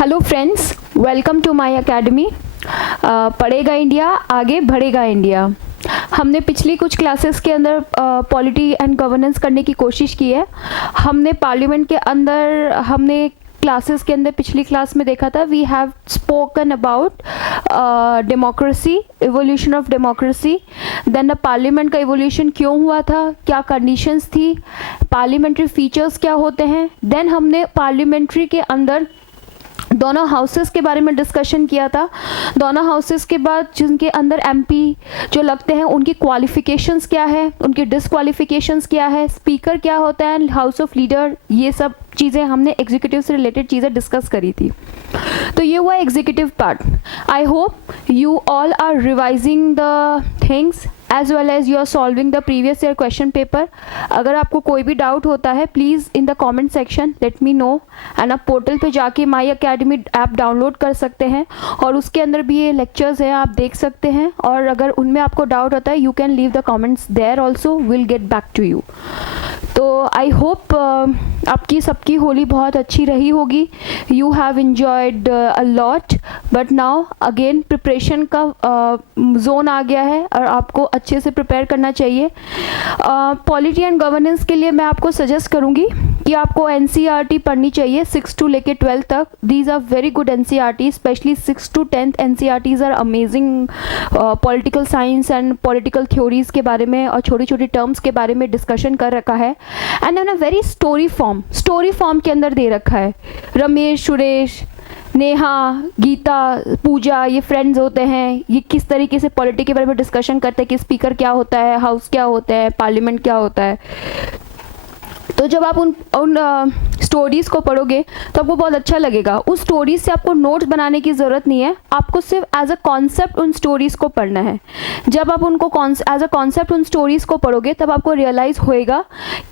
Hello friends, welcome to my academy. पढ़ेगा India, आगे बढ़ेगा इंडिया। हमने पिछली कुछ क्लासेस के अंदर पॉलिटी एंड गवर्नेंस करने की कोशिश की है। हमने पार्लियामेंट के अंदर क्लासेस के अंदर पिछली क्लास में देखा था, we have spoken about democracy, evolution of democracy, then the parliament का इवोल्यूशन क्यों हुआ था, क्या कंडीशंस थी, पार्लियामेंट्री फीचर्स क्या होते हैं। देन हमने पार्लियामेंट्री के अंदर दोनों हाउसेस के बारे में डिस्कशन किया था। दोनों हाउसेस के बाद जिनके अंदर एमपी जो लगते हैं उनकी क्वालिफिकेशंस क्या है, उनकी डिसक्वालिफिकेशंस क्या है, स्पीकर क्या होता है, हाउस ऑफ लीडर, ये सब चीज़ें हमने एग्जीक्यूटिव से रिलेटेड चीज़ें डिस्कस करी थी। तो ये हुआ executive part. I hope you all are revising the things as well as you are solving the previous year question paper. अगर आपको कोई भी डाउट होता है please in the comment section let me know, and आप portal पे जाके माई academy app download कर सकते हैं और उसके अंदर भी ये लेक्चर्स हैं, आप देख सकते हैं। और अगर उनमें आपको डाउट होता है you can leave the comments there also, will get back to you. तो आई होप आपकी सबकी होली बहुत अच्छी रही होगी। You have enjoyed a lot, but now again preparation का जोन आ गया है और आपको अच्छे से प्रिपेयर करना चाहिए। पॉलिटी एंड गवर्नेंस के लिए मैं आपको सजेस्ट करूँगी कि आपको एनसीईआरटी पढ़नी चाहिए 6 to लेके 12 तक। These are very good NCERT, specially 6 to 10th NCERTs are amazing. Political science and political theories के बारे में और छोटी छोटी टर्म्स के बारे में डिस्कशन कर रखा है, and in a very story form के अंदर दे रखा है। रमेश, सुरेश, नेहा, गीता, पूजा, ये फ्रेंड्स होते हैं। ये किस तरीके से पॉलिटी के बारे में डिस्कशन करते हैं कि स्पीकर क्या होता है, हाउस क्या होता है, पार्लियामेंट क्या होता है। तो जब आप उन स्टोरीज़ को पढ़ोगे तो आपको बहुत अच्छा लगेगा। उस स्टोरीज से आपको नोट्स बनाने की ज़रूरत नहीं है, आपको सिर्फ एज अ कॉन्सेप्ट उन स्टोरीज़ को पढ़ना है। जब आप उनको एज अ कॉन्सेप्ट उन स्टोरीज़ को पढ़ोगे तब आपको रियलाइज़ होएगा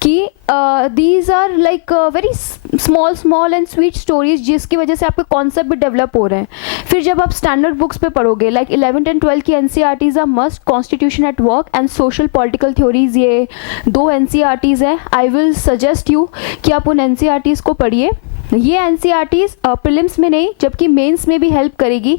कि these are like very small and sweet stories, जिसकी वजह से आपके कॉन्सेप्ट भी डेवलप हो रहे हैं। फिर जब आप स्टैंडर्ड बुक्स पे पढ़ोगे लाइक 11th and 12th की NCERTs are must, constitution at work and social political theories, ये 2 एनसीईआरटीज हैं। आई विल सजेस्ट यू कि आप उन एनसीईआरटीज को पढ़िए। ये एनसीईआरटीज प्रीलिम्स में नहीं जबकि मेंस में भी हेल्प करेगी।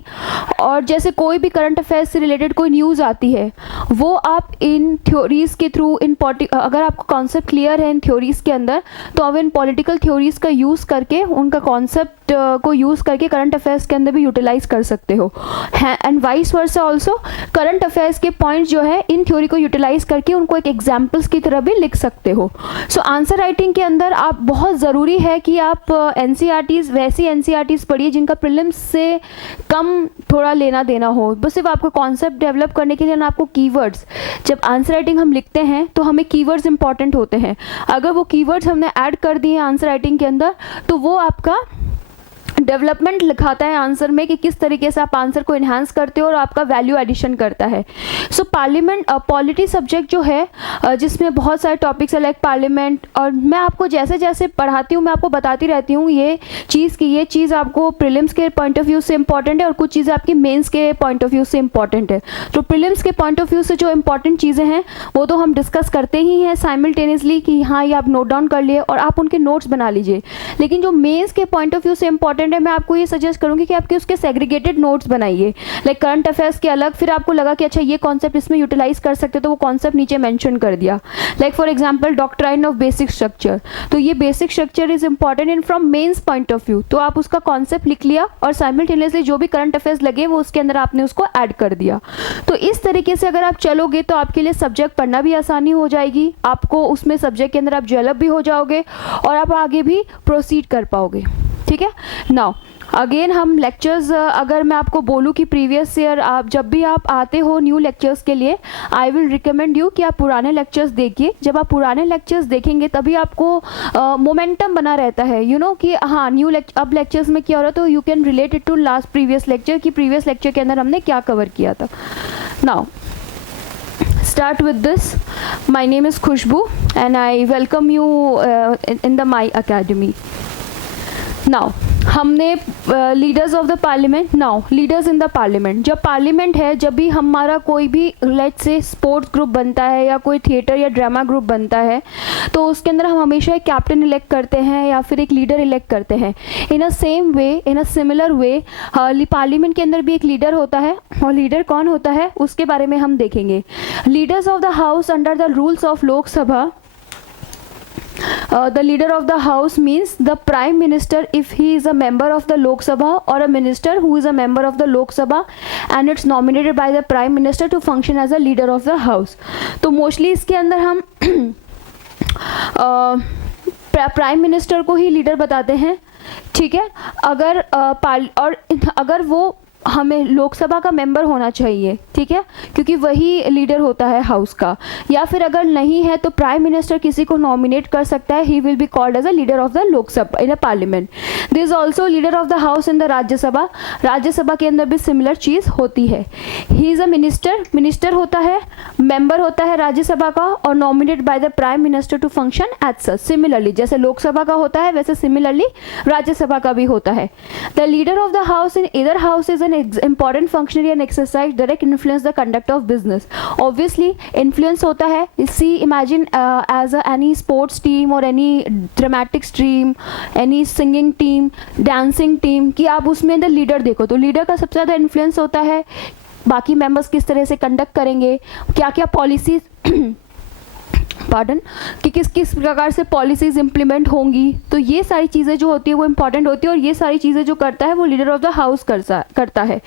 और जैसे कोई भी करंट अफेयर्स से रिलेटेड कोई न्यूज़ आती है वो आप इन थ्योरीज़ के थ्रू, अगर आपको कॉन्सेप्ट क्लियर है इन थ्योरीज़ के अंदर, तो आप इन पॉलिटिकल थ्योरीज़ का यूज़ करके, उनका कॉन्सेप्ट को यूज़ करके करंट अफेयर्स के अंदर भी यूटिलाइज कर सकते हो। And vice versa also, current affairs के पॉइंट्स जो है इन थ्योरी को यूटिलाइज करके उनको एक एग्जाम्पल्स की तरह भी लिख सकते हो। सो आंसर राइटिंग के अंदर आप बहुत ज़रूरी है कि आप एनसीईआरटीज, वैसी एनसीईआरटीज पढ़िए जिनका प्रीलिम्स से कम थोड़ा लेना देना हो, बस सिर्फ आपको कॉन्सेप्ट डेवलप करने के लिए ना। आपको कीवर्ड्स, जब आंसर राइटिंग हम लिखते हैं तो हमें कीवर्ड्स इंपॉर्टेंट होते हैं। अगर वो कीवर्ड्स हमने ऐड कर दिए आंसर राइटिंग के अंदर तो वो आपका डेवलपमेंट लिखाता है आंसर में कि किस तरीके से आप आंसर को इन्हांस करते हो और आपका वैल्यू एडिशन करता है। सो पार्लियामेंट पॉलिटी सब्जेक्ट जो है जिसमें बहुत सारे टॉपिक्स है लाइक पार्लियामेंट, और मैं आपको जैसे जैसे पढ़ाती हूँ मैं आपको बताती रहती हूँ ये चीज़ कि ये चीज़ आपको प्रीलिम्स के पॉइंट ऑफ व्यू से इंपॉर्टेंट है और कुछ चीज़ें आपकी मेंस के पॉइंट ऑफ व्यू से इंपॉर्टेंट है। तो प्रीलिम्स के पॉइंट ऑफ व्यू से जो इंपॉर्टेंट चीज़ें हैं वो तो हम डिस्कस करते ही हैं साइमल्टेनियसली कि हाँ ये आप नोट डाउन कर लिए और आप उनके नोट्स बना लीजिए। लेकिन जो मेंस के पॉइंट ऑफ व्यू से इंपॉर्टेंट है, मैं आपको ये सजेस्ट करूंगी कि आपके उसके सेग्रीगेटेड नोट्स बनाइए, लाइक करंट अफेयर्स के अलग। फिर आपको लगा कि अच्छा ये कॉन्सेप्ट इसमें यूटिलाइज कर सकते हो तो वो कॉन्सेप्ट नीचे मेंशन कर दिया। Like for example doctrine of basic structure, तो ये basic structure is important in from mains point of view, तो आप उसका कॉन्सेप्ट लिख लिया और साइमल्टेनियसली जो भी करंट अफेयर्स लगे वो उसके अंदर आपने उसको ऐड कर दिया। तो इस तरीके से अगर आप चलोगे तो आपके लिए सब्जेक्ट पढ़ना भी आसानी हो जाएगी, आपको उसमें सब्जेक्ट के अंदर आप डेवलप भी हो जाओगे और आप आगे भी प्रोसीड कर पाओगे। ठीक है। नाउ अगेन हम लेक्चर्स, अगर मैं आपको बोलूँ कि प्रीवियस ईयर आप जब भी आप आते हो न्यू लेक्चर्स के लिए, आई विल रिकमेंड यू कि आप पुराने लेक्चर्स देखिए। जब आप पुराने लेक्चर्स देखेंगे तभी आपको मोमेंटम बना रहता है, यू नो कि हाँ न्यू अब लेक्चर्स में क्या हो रहा है, तो you can relate it to last previous lecture कि प्रीवियस लेक्चर के अंदर हमने क्या कवर किया था। Now start with this. My name is Khushbu and I welcome you in the My Academy. Now हमने leaders of the parliament, now leaders in the parliament, जब parliament है, जब भी हमारा कोई भी लेट्स से स्पोर्ट्स ग्रुप बनता है या कोई थिएटर या ड्रामा ग्रुप बनता है, तो उसके अंदर हम हमेशा एक कैप्टन इलेक्ट करते हैं या फिर एक लीडर इलेक्ट करते हैं। In a same way, in a similar way, parliament के अंदर भी एक लीडर होता है, और लीडर कौन होता है उसके बारे में हम देखेंगे। Leaders of the house under the rules of Lok Sabha, the leader of the house means the prime minister if he is a member of the Lok Sabha, or a minister who is a member of the Lok Sabha and it's nominated by the prime minister to function as a leader of the house। तो mostly इसके अंदर हम prime minister को ही leader बताते हैं, ठीक है। अगर वो हमें लोकसभा का मेंबर होना चाहिए, ठीक है, क्योंकि वही लीडर होता है हाउस का, या फिर अगर नहीं है तो प्राइम मिनिस्टर किसी को नॉमिनेट कर सकता है, he will be called as a leader of the Lok Sabha in a parliament. This is also leader of the house in the Rajya Sabha, Rajya Sabha के अंदर भी सिमिलर चीज़ होती है। He is a minister, minister होता है, मेंबर होता है राज्यसभा का, और nominate by the prime minister to function as such. Similarly जैसे लोकसभा का होता है वैसे सिमिलरली राज्यसभा का भी होता है। The leader of the house in either house is important functionary and exercise direct influence the conduct of business। obviously influence होता है, see imagine as any sports team or any dramatics team, any singing team, dancing team, कि आप उसमें अंदर leader देखो तो leader का सबसे ज़्यादा इन्फ्लुएंस होता है बाकी मेंबर्स किस तरह से कंडक्ट करेंगे, क्या क्या पॉलिसीज कि किस किस प्रकार से पॉलिसीज इंप्लीमेंट होंगी। तो ये सारी चीज़ें जो होती है वो इंपॉर्टेंट होती है, और ये सारी चीज़ें जो करता है वो लीडर ऑफ द हाउस करता है।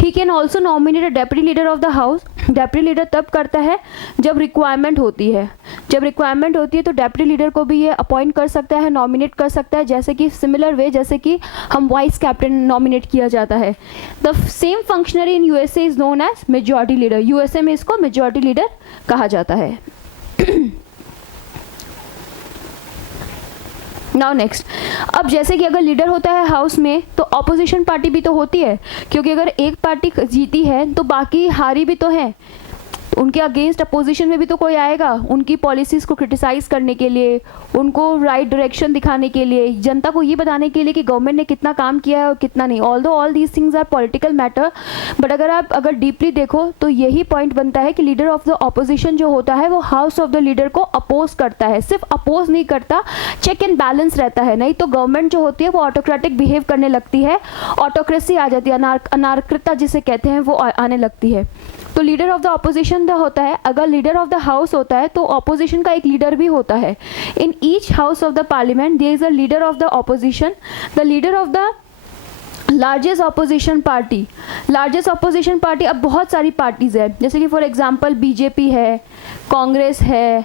He can also nominate a deputy leader of the house. Deputy leader तब करता है जब रिक्वायरमेंट होती है, जब रिक्वायरमेंट होती है तो डेप्यूटी लीडर को भी ये अपॉइंट कर सकता है, नॉमिनेट कर सकता है, जैसे कि सिमिलर वे जैसे कि हम वाइस कैप्टन नॉमिनेट किया जाता है। The same functionary in USA is known as majority leader. USA में इसको मेजॉरिटी लीडर कहा जाता है। नाउ नेक्स्ट, अब जैसे कि अगर लीडर होता है हाउस में तो ऑपोजिशन पार्टी भी तो होती है, क्योंकि अगर एक पार्टी जीती है तो बाकी हारी भी तो है, उनके अगेंस्ट अपोजिशन में भी तो कोई आएगा उनकी पॉलिसीज़ को क्रिटिसाइज करने के लिए, उनको राइट डायरेक्शन दिखाने के लिए, जनता को ये बताने के लिए कि गवर्नमेंट ने कितना काम किया है और कितना नहीं। Although all these things are political matter, but अगर डीपली देखो तो यही पॉइंट बनता है कि लीडर ऑफ द ऑपोजिशन जो होता है वो हाउस ऑफ द लीडर को अपोज करता है। सिर्फ अपोज नहीं करता, चेक एंड बैलेंस रहता है, नहीं तो गवर्नमेंट जो होती है वो ऑटोक्रेटिक बिहेव करने लगती है, ऑटोक्रेसी आ जाती है, अनारकृता जिसे कहते हैं वो आने लगती है। तो लीडर ऑफ द ऑपोजिशन होता है, अगर लीडर ऑफ द हाउस होता है तो ऑपोजिशन का एक लीडर भी होता है। In each house of the parliament there is a leader of the opposition. The leader of the largest opposition party, largest opposition party, अब बहुत सारी पार्टीज़ है, जैसे कि फॉर एग्जांपल बीजेपी है, कांग्रेस है,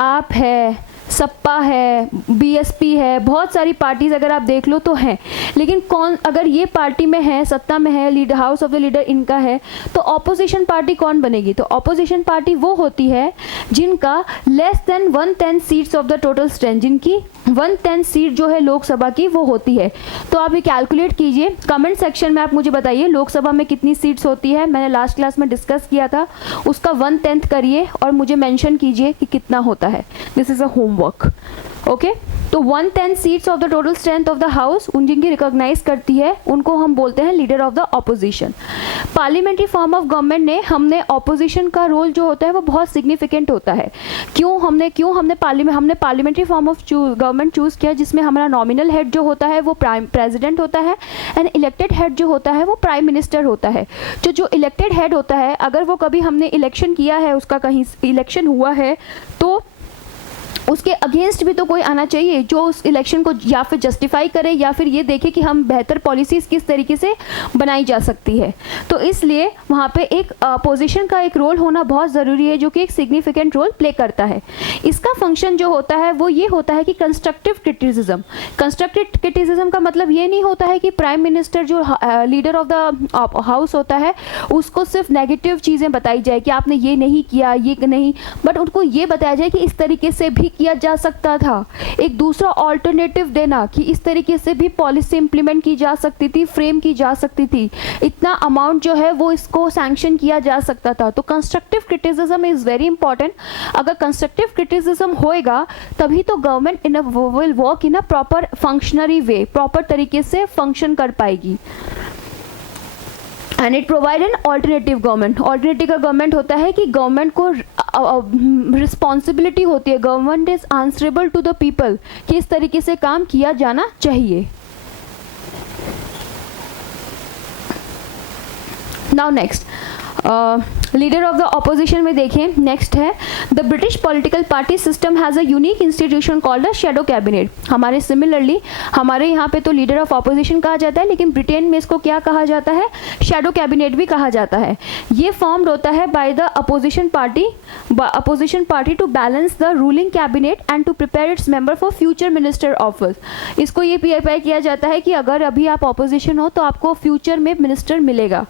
आप है, सपा है, बीएसपी है, बहुत सारी पार्टीज अगर आप देख लो तो हैं। लेकिन कौन अगर ये पार्टी में है, सत्ता में है, leader house of the leader इनका है, तो ऑपोजिशन पार्टी कौन बनेगी? तो ऑपोजिशन पार्टी वो होती है जिनका less than 1/10 seats of the total strength, जिनकी 1/10 सीट जो है लोकसभा की वो होती है। तो आप ये कैलकुलेट कीजिए, कमेंट सेक्शन में आप मुझे बताइए लोकसभा में कितनी सीट्स होती है। मैंने लास्ट क्लास में डिस्कस किया था, उसका 1/10 करिए और मुझे मेंशन कीजिए कि कितना होता है। This is a homework, okay. तो 1/10 seats of the total strength of the house उन जिनकी रिकॉग्नाइज करती है उनको हम बोलते हैं leader of the opposition. Parliamentary form of government ने हमने ऑपोजिशन का रोल जो होता है वो बहुत सिग्निफिकेंट होता है। हमने parliamentary form of government choose किया, जिसमें हमारा नॉमिनल हेड जो होता है वो प्रेसिडेंट होता है, एंड इलेक्टेड हेड जो होता है वो प्राइम मिनिस्टर होता है। जो इलेक्टेड हेड होता है, अगर वो कभी हमने इलेक्शन किया है, उसका कहीं इलेक्शन हुआ है, तो उसके अगेंस्ट भी तो कोई आना चाहिए जो उस इलेक्शन को या फिर जस्टिफाई करे या फिर ये देखे कि हम बेहतर पॉलिसीज़ किस तरीके से बनाई जा सकती है। तो इसलिए वहाँ पे एक अपोजिशन का एक रोल होना बहुत ज़रूरी है, जो कि एक सिग्निफिकेंट रोल प्ले करता है। इसका फंक्शन जो होता है वो ये होता है कि कंस्ट्रक्टिव क्रिटिसिज्म का मतलब ये नहीं होता है कि प्राइम मिनिस्टर जो लीडर ऑफ द हाउस होता है उसको सिर्फ नेगेटिव चीज़ें बताई जाए कि आपने ये नहीं किया, ये नहीं, बट उनको ये बताया जाए कि इस तरीके से भी किया जा सकता था, एक दूसरा ऑल्टरनेटिव देना कि इस तरीके से भी पॉलिसी इंप्लीमेंट की जा सकती थी, फ्रेम की जा सकती थी, इतना अमाउंट जो है वो इसको सैंक्शन किया जा सकता था। तो constructive criticism is very important. अगर कंस्ट्रक्टिव क्रिटिसिज्म होएगा तभी तो government will work in a proper functionary way, proper तरीके से फंक्शन कर पाएगी। And it provide an alternative government. Alternative का गवर्नमेंट होता है कि गवर्नमेंट को रिस्पॉन्सिबिलिटी होती है, government is answerable to the people कि इस तरीके से काम किया जाना चाहिए। Now next leader of the opposition में देखें, नेक्स्ट है the British political party system has a unique institution called the shadow cabinet. हमारे सिमिलरली हमारे यहाँ पे तो लीडर ऑफ ऑपोजिशन कहा जाता है, लेकिन ब्रिटेन में इसको क्या कहा जाता है, शेडो कैबिनेट भी कहा जाता है। ये फॉर्म्ड होता है by the opposition party to balance the ruling cabinet and to prepare its member for future minister office. इसको ये प्रिपेयर किया जाता है कि अगर अभी आप ऑपोजिशन हो तो आपको फ्यूचर में मिनिस्टर मिलेगा।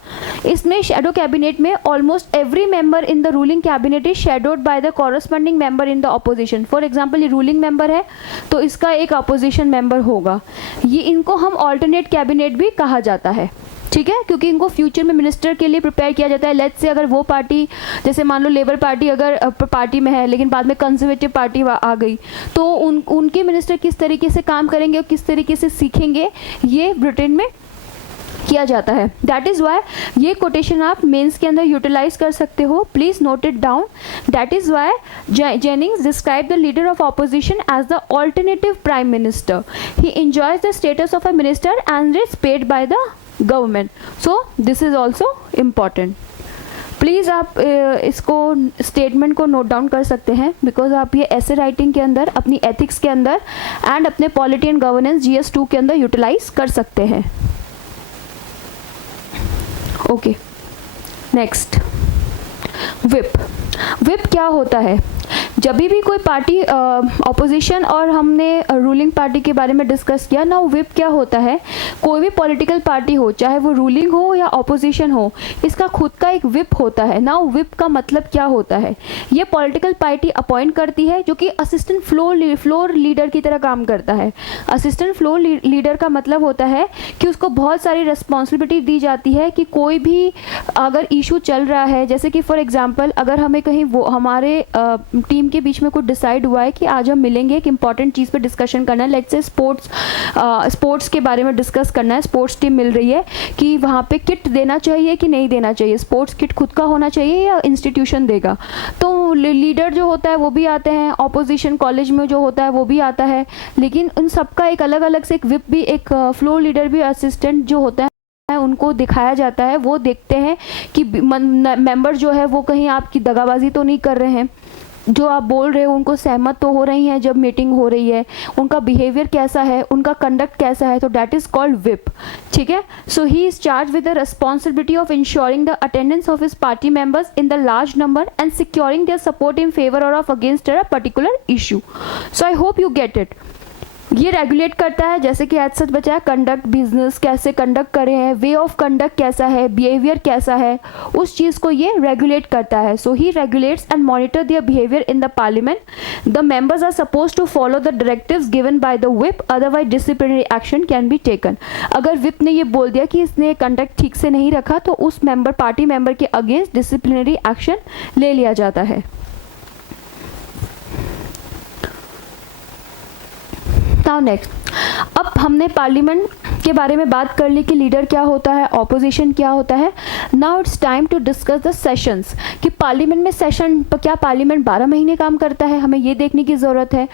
इसमें शेडो कैबिनेट में almost every member in the ruling cabinet is shadowed by the corresponding member in the opposition. For example, ये ruling member है तो इसका एक opposition member होगा। ये इनको हम alternate cabinet भी कहा जाता है, ठीक है, क्योंकि इनको फ्यूचर में मिनिस्टर के लिए प्रिपेयर किया जाता है। लेट्स से अगर वो पार्टी, जैसे मान लो लेबर पार्टी अगर पार्टी में है लेकिन बाद में कंजर्वेटिव पार्टी आ गई, तो उनके मिनिस्टर किस तरीके से काम करेंगे और किस तरीके से सीखेंगे, ये ब्रिटेन में किया जाता है। दैट इज़ वाई ये कोटेशन आप मेंस के अंदर यूटिलाइज कर सकते हो, please note it down. That is why Jennings describe the leader of opposition as the alternative prime minister. He enjoys the status of a minister and is paid by the government. So this is also important. Please आप इसको statement को note down कर सकते हैं, because आप ये ऐसे writing के अंदर, अपनी एथिक्स के अंदर एंड अपने पॉलिटी एंड गवर्नेंस GS2 के अंदर यूटिलाइज कर सकते हैं। Okay, next whip. विप क्या होता है? जब भी कोई पार्टी ऑपोजिशन और हमने रूलिंग पार्टी के बारे में डिस्कस किया ना, विप क्या होता है, कोई भी पॉलिटिकल पार्टी हो, चाहे वो रूलिंग हो या ऑपोजिशन हो, इसका खुद का एक विप होता है ना। विप का मतलब क्या होता है, ये पॉलिटिकल पार्टी अपॉइंट करती है जो कि असिस्टेंट फ्लोर लीडर की तरह काम करता है। असिस्टेंट फ्लोर लीडर का मतलब होता है कि उसको बहुत सारी रिस्पॉन्सिबिलिटी दी जाती है कि कोई भी अगर इशू चल रहा है, जैसे कि फॉर एग्जांपल अगर हमें कहीं वो हमारे टीम के बीच में कुछ डिसाइड हुआ है कि आज हम मिलेंगे, एक इंपॉर्टेंट चीज़ पे डिस्कशन करना है, लेट्स से स्पोर्ट्स के बारे में डिस्कस करना है। स्पोर्ट्स टीम मिल रही है कि वहाँ पे किट देना चाहिए कि नहीं देना चाहिए, स्पोर्ट्स किट खुद का होना चाहिए या इंस्टीट्यूशन देगा। तो लीडर जो होता है वो भी आते हैं, ऑपोजिशन कॉलेज में जो होता है वो भी आता है, लेकिन उन सबका एक अलग अलग से एक विप भी, एक फ्लोर लीडर भी, असिस्टेंट जो होता है उनको दिखाया जाता है। वो देखते हैं कि मेंबर जो है वो कहीं आपकी दगाबाजी तो नहीं कर रहे हैं, जो आप बोल रहे हो उनको सहमत तो हो रही हैं जब मीटिंग हो रही है, उनका बिहेवियर कैसा है, उनका कंडक्ट कैसा है, तो डैट इज कॉल्ड विप, ठीक है। So he is charged with the responsibility of ensuring the attendance of his party members in the large number and securing their support in favour और of against a particular issue. So I hope you get it. ये regulate करता है, जैसे कि आज सच बचा है, conduct, business कैसे कंडक्ट करे हैं, वे ऑफ कंडक्ट कैसा है, बिहेवियर कैसा है, उस चीज़ को ये रेगुलेट करता है। So he regulates and monitor their behaviour in the parliament. The members are suppose to follow the directives given by the whip, otherwise disciplinary action can be taken. अगर व्हिप ने ये बोल दिया कि इसने कंडक्ट ठीक से नहीं रखा तो उस मेंबर, पार्टी मेंबर के अगेंस्ट डिसिप्लिनरी एक्शन ले लिया जाता है। नाउ नेक्स्ट, अब हमने पार्लियामेंट के बारे में बात कर ली कि लीडर क्या होता है, ऑपोजिशन क्या होता है। Now it's time to discuss the sessions, कि पार्लियामेंट में सेशन, क्या पार्लियामेंट 12 महीने काम करता है, हमें ये देखने की ज़रूरत है।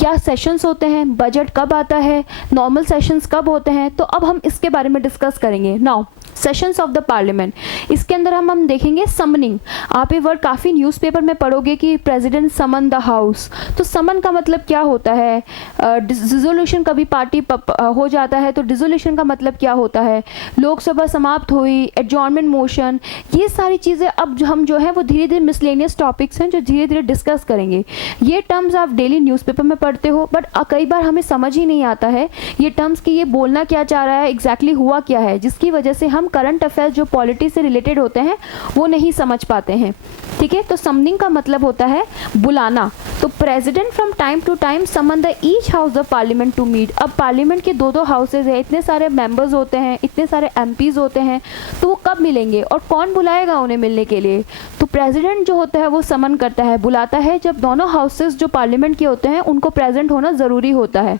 क्या सेशंस होते हैं, बजट कब आता है, नॉर्मल सेशंस कब होते हैं, तो अब हम इसके बारे में डिस्कस करेंगे। Now sessions of the parliament, इसके अंदर हम देखेंगे समनिंग। आप ये वर्ड काफ़ी न्यूज़पेपर में पढ़ोगे कि प्रेसिडेंट समन द हाउस। तो समन का मतलब क्या होता है, डिसोल्यूशन कभी पार्टी हो जाता है तो डिसोल्यूशन का मतलब क्या होता है, लोकसभा समाप्त हुई, एडजॉर्नमेंट मोशन, ये सारी चीज़ें अब हम जो है वो धीरे धीरे मिसलेनियस टॉपिक्स हैं जो धीरे धीरे डिस्कस करेंगे। ये टर्म्स आप डेली न्यूज़पेपर में पढ़ते हो, बट कई बार हमें समझ ही नहीं आता है ये टर्म्स कि ये बोलना क्या चाह रहा है, एग्जैक्टली हुआ क्या है, जिसकी वजह से हम करंट अफेयर्स जो पॉलिटी से रिलेटेड होते हैं वो नहीं समझ पाते हैं, ठीक है। तो समनिंग का मतलब होता है बुलाना, तो president from time to time summon the each house of parliament to meet. अब पार्लियामेंट के दो हाउसेज है, इतने सारे मेंबर्स होते हैं, इतने सारे एमपीज होते हैं, तो वो कब मिलेंगे और कौन बुलाएगा उन्हें मिलने के लिए? तो प्रेसिडेंट जो होता है वो समन करता है, बुलाता है जब दोनों हाउसेज जो पार्लियामेंट के होते हैं उनको प्रेजेंट होना ज़रूरी होता है।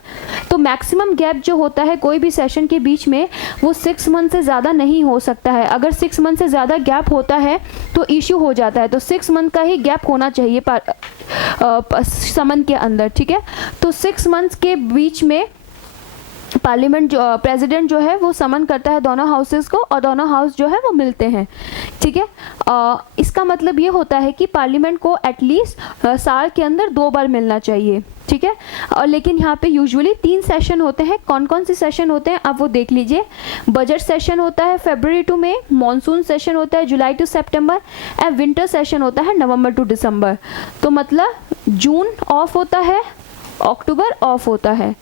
तो मैक्सिमम गैप जो होता है कोई भी सेशन के बीच में वो 6 मंथ से ज़्यादा नहीं हो सकता है। अगर 6 मंथ से ज़्यादा गैप होता है तो इश्यू हो जाता है। तो 6 मंथ का ही गैप होना चाहिए समन के अंदर, ठीक है। तो 6 मंथ्स के बीच में पार्लियामेंट जो प्रेसिडेंट जो है वो समन करता है दोनों हाउसेस को और दोनों हाउस जो है वो मिलते हैं, ठीक है। इसका मतलब ये होता है कि पार्लियामेंट को एटलीस्ट साल के अंदर 2 बार मिलना चाहिए, ठीक है। और लेकिन यहाँ पे यूजुअली 3 सेशन होते हैं। कौन कौन से सेशन होते हैं आप वो देख लीजिए। बजट सेशन होता है फरवरी टू मई, मॉनसून सेशन होता है जुलाई टू सितंबर एंड विंटर सेशन होता है नवंबर टू दिसंबर। तो मतलब जून ऑफ होता है, अक्टूबर ऑफ होता है,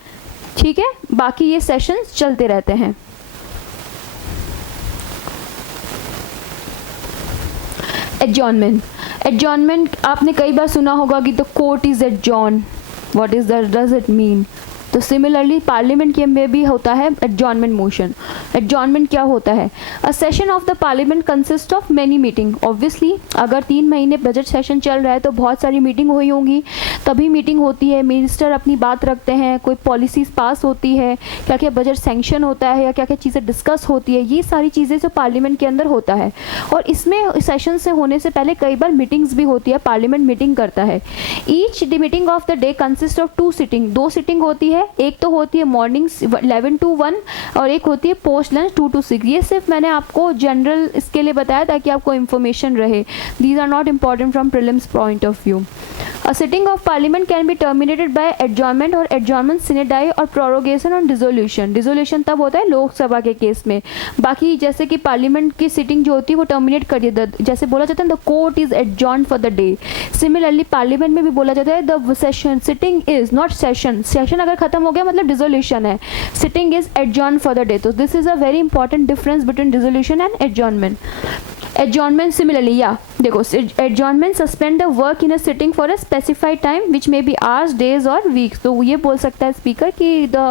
ठीक है। बाकी ये सेशंस चलते रहते हैं। एडजॉर्नमेंट आपने कई बार सुना होगा कि the court is adjourn. What is that, does it mean? तो सिमिलरली पार्लियामेंट के में भी होता है एडजॉर्नमेंट मोशन। एडजॉर्नमेंट क्या होता है? A session of the parliament consist of many meeting. Obviously अगर 3 महीने बजट सेशन चल रहा है तो बहुत सारी मीटिंग हुई होंगी, तभी मीटिंग होती है, मिनिस्टर अपनी बात रखते हैं, कोई पॉलिसीज पास होती है, क्या क्या बजट सैंक्शन होता है या क्या क्या चीज़ें डिस्कस होती है, ये सारी चीज़ें जो पार्लियामेंट के अंदर होता है। और इसमें सेशन से होने से पहले कई बार मीटिंग्स भी होती है, पार्लियामेंट मीटिंग करता है। Each the meeting of the day consist of 2 sitting. 2 sitting होती है, एक तो होती है मॉर्निंग 11 to 1 और एक होती है पोस्ट लंच 2 to 6। ये सिर्फ मैंने आपको जनरल इसके लिए बताया ताकि आपको इन्फॉर्मेशन रहे। These are not important from prelims point of view. A sitting of parliament can be terminated by adjournment और adjournment sine die और prorogation और dissolution। Dissolution तब होता है लोकसभा के केस में। बाकी जैसे कि पार्लियामेंट की सिटिंग जो होती है वो टर्मिनेट कर दिया, जैसे बोला जाता है the court is adjourn for the day. Similarly parliament में भी बोला जाता है the session sitting is not session. Session अगर खत्म हो गया मतलब डिसोल्यूशन है, sitting is adjourn for the day. तो this is a very important difference between dissolution and adjournment. Adjournment similarly, देखो adjournment suspend the work in a sitting for a specified time which may be hours, days or weeks। तो ये बोल सकता है speaker कि the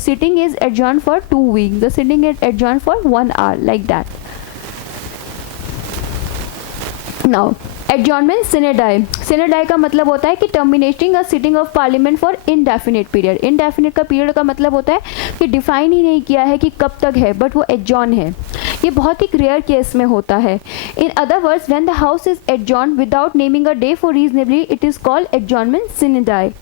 sitting is adjourned for 2 weeks, the sitting is adjourned for 1 hour, like that। Now adjournment sine die. Sine die का मतलब होता है कि terminating a sitting of parliament for indefinite period. Indefinite का पीरियड का मतलब होता है कि डिफाइन ही नहीं किया है कि कब तक है, बट वो एडजॉर्न है। ये बहुत ही रेयर केस में होता है। In other words when the house is adjourn without naming a day for reasonably it is called adjournment sine die.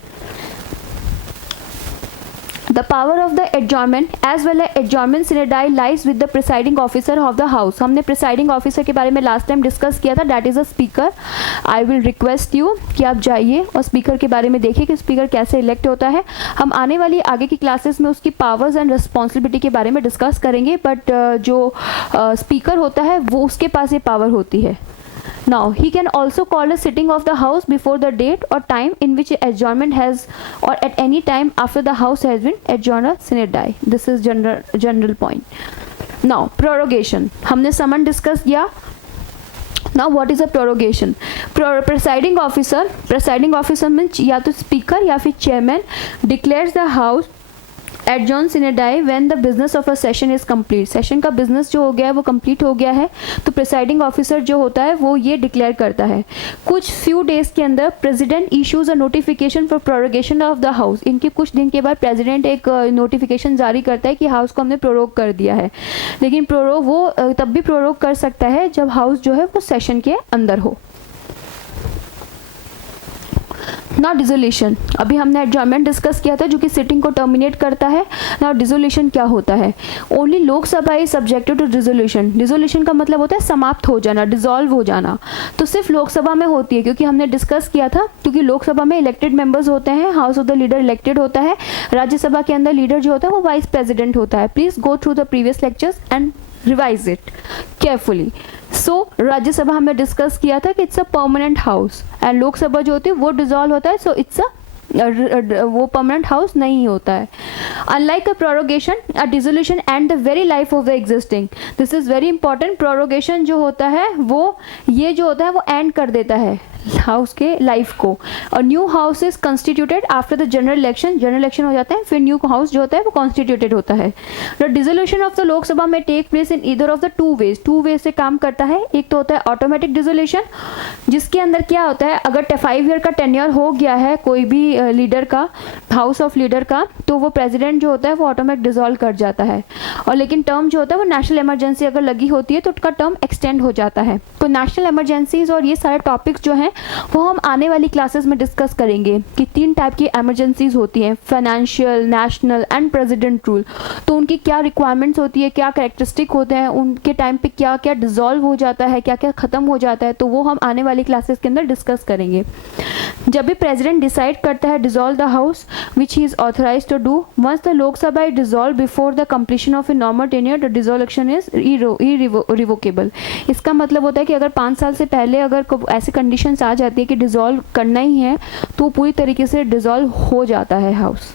The power of the adjournment as well as adjournment sine die lies with the presiding officer of the house। हमने presiding officer के बारे में last time discuss किया था, that is a speaker। I will request you कि आप जाइए और speaker के बारे में देखिए कि speaker कैसे elect होता है। हम आने वाली आगे की classes में उसकी powers and responsibility के बारे में discuss करेंगे, but जो speaker होता है वो उसके पास ये power होती है। Now he can also call a sitting of the house before the date or time in which adjournment has or at any time after the house has been adjourned or sine die। This is general point। Now prorogation हमने summon discuss किया। Now what is a prorogation? Presiding officer means या तो speaker या फिर chairman declares the house adjourn sine die when the business of a session is complete. Session का business जो हो गया है वो कंप्लीट हो गया है, तो प्रिसाइडिंग ऑफिसर जो होता है वो ये डिक्लेयर करता है। कुछ फ्यू डेज के अंदर president issues a notification for prorogation of the house. इनके कुछ दिन के बाद प्रेसिडेंट एक नोटिफिकेशन जारी करता है कि हाउस को हमने प्रोरोग कर दिया है। लेकिन प्रोरोग वो तब भी प्रोरोग कर सकता है जब हाउस जो है वो सेशन के अंदर हो। नाउ डिसोल्यूशन, अभी हमने एडजॉर्नमेंट डिस्कस किया था जो कि सिटिंग को टर्मिनेट करता है। नाउ डिसोल्यूशन क्या होता है? Only Lok Sabha is subjected to dissolution. Dissolution का मतलब होता है समाप्त हो जाना, डिसॉल्व हो जाना। तो सिर्फ लोकसभा में होती है, क्योंकि हमने डिस्कस किया था, क्योंकि लोकसभा में इलेक्टेड मेंबर्स होते हैं, house of the leader elected होता है। राज्यसभा के अंदर लीडर जो होता है वो वाइस प्रेसिडेंट होता है। Please go through the previous lectures and revise it carefully. So Rajya Sabha हमने डिस्कस किया था कि it's a permanent house and Lok Sabha जो होती है वो डिसॉल्व होता है, सो इट्स वो परमानेंट हाउस नहीं होता है। Unlike a prorogation, a dissolution and the very life of the existing. This is very important. Prorogation जो होता है वो ये जो होता है वो एंड कर देता है, हाउस के लाइफ को। और new house is constituted after the general election, general election हो जाता है फिर न्यू हाउस जो होता है वो कॉन्स्टिट्यूटेड होता है। The dissolution of the Lok Sabha may take place in either of the two ways से काम करता है। एक तो होता है ऑटोमेटिक डिसोल्यूशन, जिसके अंदर क्या होता है, अगर 5 ईयर का टेन्योर हो गया है कोई भी लीडर का, हाउस ऑफ लीडर का, तो वो प्रेसिडेंट जो होता है वो ऑटोमेटिक डिसॉल्व कर जाता है। और लेकिन टर्म जो होता है वो नेशनल इमरजेंसी अगर लगी होती है तो उसका टर्म एक्सटेंड हो जाता है। तो नेशनल इमरजेंसीज और ये सारे टॉपिक्स जो हैं वो हम आने वाली क्लासेस में डिस्कस करेंगे कि 3 टाइप की इमरजेंसीज होती हैं, financial, national and president rule. तो उनकी क्या रिक्वायरमेंट्स होती है, क्या कैरेक्टरिस्टिक होते हैं, उनके टाइम पे क्या क्या डिसॉल्व हो जाता है, क्या क्या ख़त्म हो जाता है, तो वो हम आने वाली क्लासेस के अंदर डिस्कस करेंगे। जब भी प्रेसिडेंट डिसाइड करता है dissolve the house which he is authorized to do, once the Lok Sabha is dissolve before the completion of a normal tenure, the dissolution is irrevocable. इसका मतलब होता है कि अगर 5 साल से पहले अगर ऐसी कंडीशंस आ जाती है कि डिसॉल्व करना ही है तो पूरी तरीके से डिसॉल्व हो जाता है house.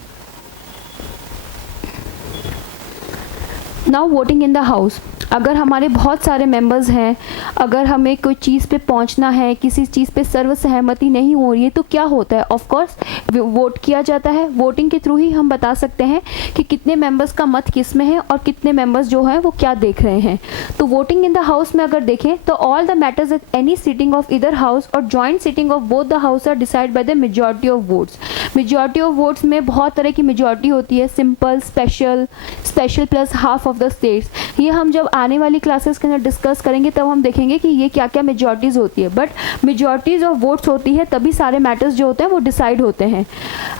Now voting in the house, अगर हमारे बहुत सारे मेंबर्स हैं, अगर हमें कोई चीज़ पे पहुंचना है, किसी चीज़ पे सर्वसहमति नहीं हो रही है, तो क्या होता है, ऑफ कोर्स वोट किया जाता है। वोटिंग के थ्रू ही हम बता सकते हैं कि कितने मेंबर्स का मत किस में है और कितने मेंबर्स जो हैं वो क्या देख रहे हैं। तो वोटिंग इन द हाउस में अगर देखें तो all the matters at any sitting of either house और joint sitting of both the house are decide by the majority of votes. Majority of votes में बहुत तरह की मेजॉरिटी होती है, simple, special plus half of the states. ये हम जब आने वाली क्लासेस के अंदर डिस्कस करेंगे तब हम देखेंगे कि ये क्या क्या मेजॉरिटीज़ होती है। बट मेजॉरिटीज़ ऑफ वोट्स होती है तभी सारे मैटर्स जो होते हैं वो डिसाइड होते हैं।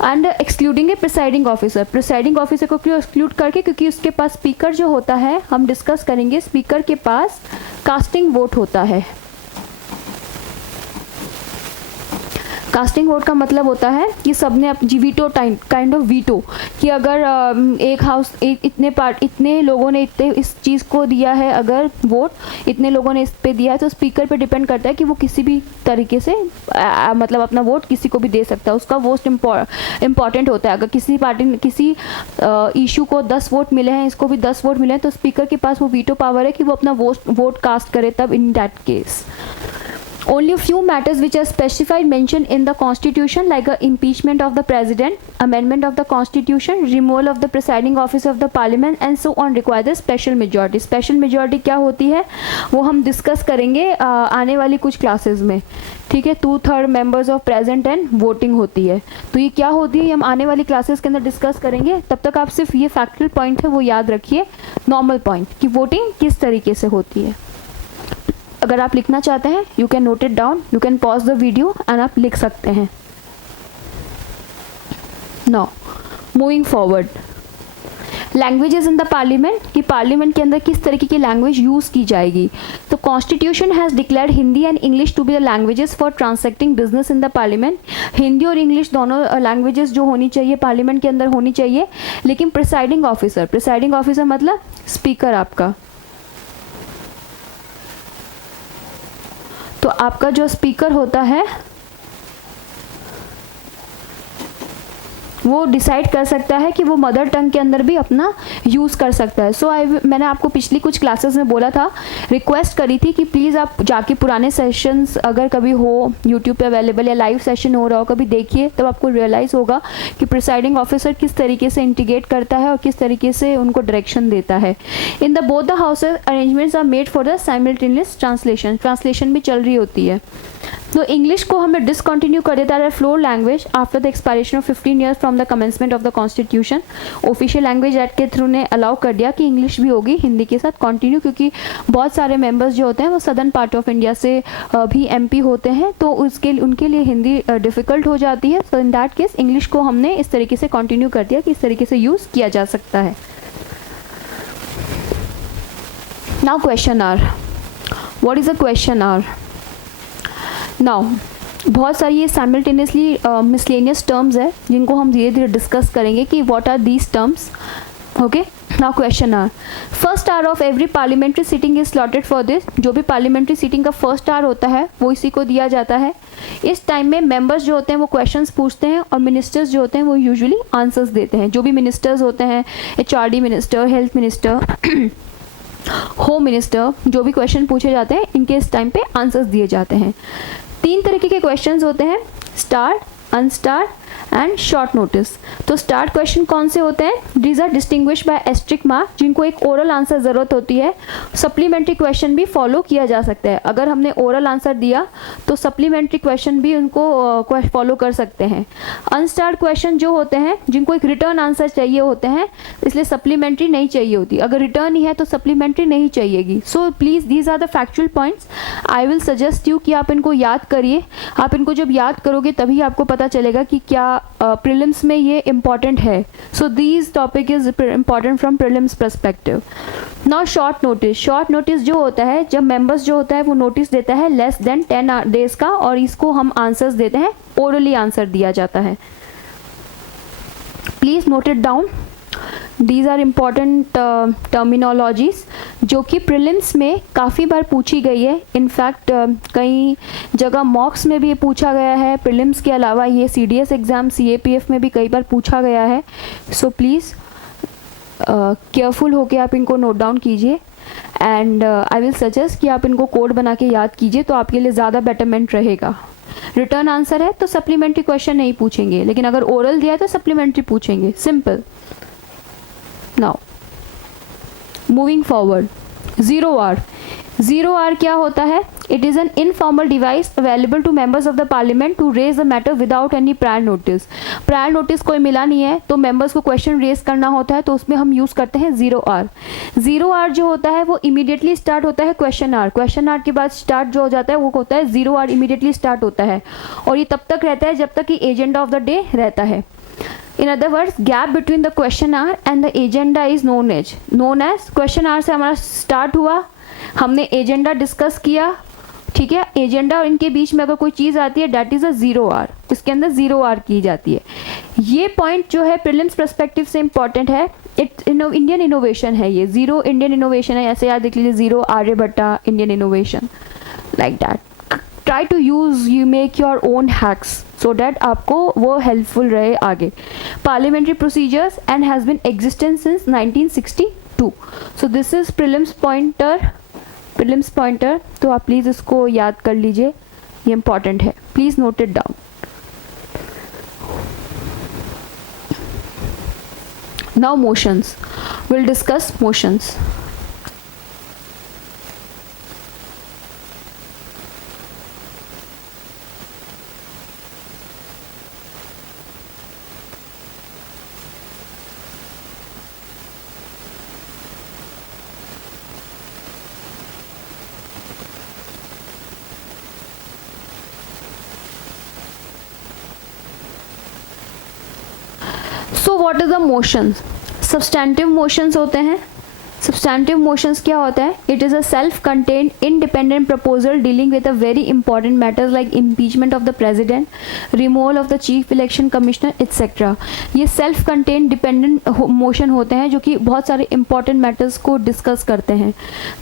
And excluding A presiding officer, presiding officer को क्यों एक्सक्लूड करके, क्योंकि उसके पास स्पीकर जो होता है, हम डिस्कस करेंगे, स्पीकर के पास कास्टिंग वोट होता है। कास्टिंग वोट का मतलब होता है कि सबने वीटो काइंड ऑफ वीटो, कि अगर एक हाउस इतने लोगों ने इस चीज़ को दिया है, अगर वोट इतने लोगों ने इस पे दिया है, तो स्पीकर पे डिपेंड करता है कि वो किसी भी तरीके से मतलब अपना वोट किसी को भी दे सकता है। उसका वोट इम्पॉर्टेंट होता है। अगर किसी पार्टी ने किसी इशू को 10 वोट मिले हैं, इसको भी 10 वोट मिले हैं, तो स्पीकर के पास वो वीटो पावर है कि वो अपना वोट कास्ट करे तब in that case. Only a few matters which are specified mentioned in the constitution, like a impeachment of the president, amendment of the constitution, removal of the presiding officer of the parliament and so on, require the special majority. Special majority क्या होती है वो हम discuss करेंगे आने वाली कुछ classes में, ठीक है। 2/3 members of present and voting होती है। तो ये क्या होती है, ये हम आने वाली क्लासेस के अंदर डिस्कस करेंगे। तब तक आप सिर्फ ये फैक्चुअल पॉइंट है वो याद रखिए, नॉर्मल पॉइंट, कि वोटिंग किस तरीके से होती है। अगर आप लिखना चाहते हैं you can note it down, you can pause the video and आप लिख सकते हैं। Now moving forward, languages in the parliament, कि पार्लियामेंट के अंदर किस तरीके की लैंग्वेज यूज़ की जाएगी। तो constitution has declared Hindi and English to be the languages for transacting business in the parliament. Hindi और इंग्लिश दोनों लैंग्वेजेस जो होनी चाहिए पार्लियामेंट के अंदर होनी चाहिए। लेकिन प्रिसाइडिंग ऑफिसर मतलब स्पीकर आपका, तो आपका जो स्पीकर होता है वो डिसाइड कर सकता है कि वो मदर टंग के अंदर भी अपना यूज़ कर सकता है। मैंने आपको पिछली कुछ क्लासेस में बोला था, रिक्वेस्ट करी थी कि प्लीज़ आप जाके पुराने सेशंस अगर कभी हो यूट्यूब पे अवेलेबल या लाइव सेशन हो रहा हो कभी देखिए, तब आपको रियलाइज़ होगा कि प्रिसाइडिंग ऑफिसर किस तरीके से इंटीग्रेट करता है और किस तरीके से उनको डायरेक्शन देता है। In the both the houses arrangements are made for the simultaneous translation भी चल रही होती है। तो इंग्लिश को हमने डिसकंटिन्यू कर देता है floor language after the expiration of 15 years from the commencement of the constitution. Official language act के थ्रू ने अलाउ कर दिया कि इंग्लिश भी होगी हिंदी के साथ कंटिन्यू, क्योंकि बहुत सारे मेंबर्स जो होते हैं वो सदर्न पार्ट ऑफ इंडिया से भी एमपी होते हैं, तो उनके लिए हिंदी डिफ़िकल्ट हो जाती है। सो इन दैट केस इंग्लिश को हमने इस तरीके से कंटिन्यू कर दिया कि इस तरीके से यूज़ किया जा सकता है। Now question hour, what is a question hour? Now बहुत सारी ये साइमल्टेनियसली मिसलेनियस टर्म्स है जिनको हम धीरे धीरे डिस्कस करेंगे कि what are these terms. Okay, now question hour, first hour of every parliamentary sitting is slotted for this. जो भी पार्लियामेंट्री सीटिंग का फर्स्ट आवर होता है वो इसी को दिया जाता है। इस टाइम में मेंबर्स जो होते हैं वो क्वेश्चंस पूछते हैं और मिनिस्टर्स जो होते हैं वो यूजुअली आंसर्स देते हैं। जो भी मिनिस्टर्स होते हैं, HRD minister, health minister, home minister, जो भी क्वेश्चन पूछे जाते हैं इनके इस टाइम पे आंसर्स दिए जाते हैं। तीन तरीके के क्वेश्चंस होते हैं, star, unstar and short notice. तो स्टार्ट क्वेश्चन कौन से होते हैं? These are distinguish by asterisk mark, जिनको एक ओरल आंसर ज़रूरत होती है। सप्लीमेंट्री क्वेश्चन भी फॉलो किया जा सकता है, अगर हमने ओरल आंसर दिया तो सप्लीमेंट्री क्वेश्चन भी उनको फॉलो कर सकते हैं। अनस्टार्ड क्वेश्चन जो होते हैं, जिनको एक रिटर्न आंसर चाहिए होते हैं, इसलिए सप्लीमेंट्री नहीं चाहिए होती। अगर रिटर्न ही है तो सप्लीमेंट्री नहीं चाहिएगी। So please these are the factual points. I will suggest you कि आप इनको याद करिए। आप इनको जब याद करोगे तभी आपको पता चलेगा कि क्या प्रीलिम्स में ये इम्पॉर्टेंट है। So these topic is important from prelims perspective. Now short notice. Short notice जो होता है, जब मेंबर्स जो होता है वो नोटिस देता है लेस देन 10 डेज का, और इसको हम आंसर्स देते हैं, ओरली आंसर दिया जाता है। Please note it down. These are important terminologies जो कि प्रीलिम्स में काफ़ी बार पूछी गई है। इनफैक्ट कई जगह मॉक्स में भी पूछा गया है। प्रीलिम्स के अलावा ये CDS एग्ज़ाम, CAPF में भी कई बार पूछा गया है। सो प्लीज़ केयरफुल होके आप इनको नोट डाउन कीजिए, एंड आई विल सजेस्ट कि आप इनको कोड बना के याद कीजिए, तो आपके लिए ज़्यादा बेटरमेंट रहेगा। रिटर्न आंसर है तो सप्लीमेंट्री क्वेश्चन नहीं पूछेंगे, लेकिन अगर ओरल दिया है तो सप्लीमेंट्री पूछेंगे। Simple. Now moving forward, 0R। 0R क्या होता है? It is an informal device available to members of the parliament to raise the matter without any prior notice. Prior notice कोई मिला नहीं है तो मेंबर्स को क्वेश्चन रेज करना होता है, तो उसमें हम यूज़ करते हैं 0R। 0R जो होता है वो इमीडिएटली स्टार्ट होता है क्वेश्चन आर। क्वेश्चन आर के बाद स्टार्ट जो हो जाता है वो होता है 0R, इमीडिएटली स्टार्ट होता है, और ये तब तक रहता है जब तक कि एजेंडा ऑफ द डे रहता है। In other words, gap between the question hour and the agenda is known as question hour से हमारा स्टार्ट हुआ, हमने एजेंडा डिस्कस किया, ठीक है। एजेंडा और इनके बीच में अगर कोई चीज़ आती है, डेट इज़ अ 0R, इसके अंदर 0R की जाती है। ये पॉइंट जो है प्रीलिम्स पर्सपेक्टिव से इम्पॉर्टेंट है। इंडियन इनोवेशन है ये, 0 इंडियन इनोवेशन है, ऐसे याद देख लीजिए, 0 Aryabhata Indian innovation, like that. Try to use, you make your own hacks so that आपको वो हेल्पफुल रहे आगे। Parliamentary procedures and has been existent since 1962। So this is prelims pointer, तो आप प्लीज़ इसको याद कर लीजिए, ये इंपॉर्टेंट है। Please note it down. Now motions, will discuss motions. So what is the motions? Substantive motions होते हैं। सब्सटेंटिव मोशंस क्या होता है? It is a self contained independent proposal dealing with a very important matters like impeachment of the president, removal of the chief election commissioner etcetera. ये self contained dependent motion होते हैं जो कि बहुत सारे इंपॉर्टेंट मैटर्स को discuss करते हैं।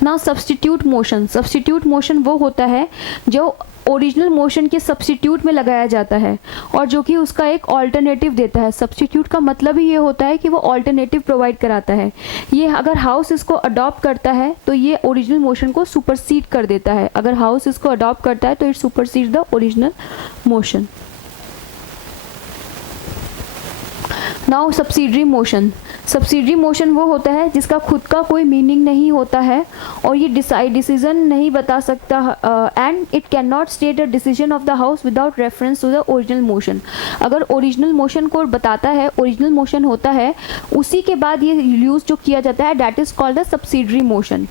Now substitute motion. Substitute motion वो होता है जो ओरिजिनल मोशन के सब्स्टिट्यूट में लगाया जाता है और जो कि उसका एक ऑल्टरनेटिव देता है। सब्स्टिट्यूट का मतलब ही ये होता है कि वो ऑल्टरनेटिव प्रोवाइड कराता है। ये अगर हाउस इसको अडॉप्ट करता है तो ये ओरिजिनल मोशन को सुपरसीड कर देता है। अगर हाउस इसको अडॉप्ट करता है तो it supersede the original motion. Now subsidiary motion. Subsidiary motion वो होता है जिसका खुद का कोई मीनिंग नहीं होता है और ये डिसीजन नहीं बता सकता, and it can not state a decision of the house without reference to the original motion. अगर ओरिजिनल मोशन को बताता है, ओरिजिनल मोशन होता है, उसी के बाद ये यूज जो किया जाता है, that is called the subsidiary motion.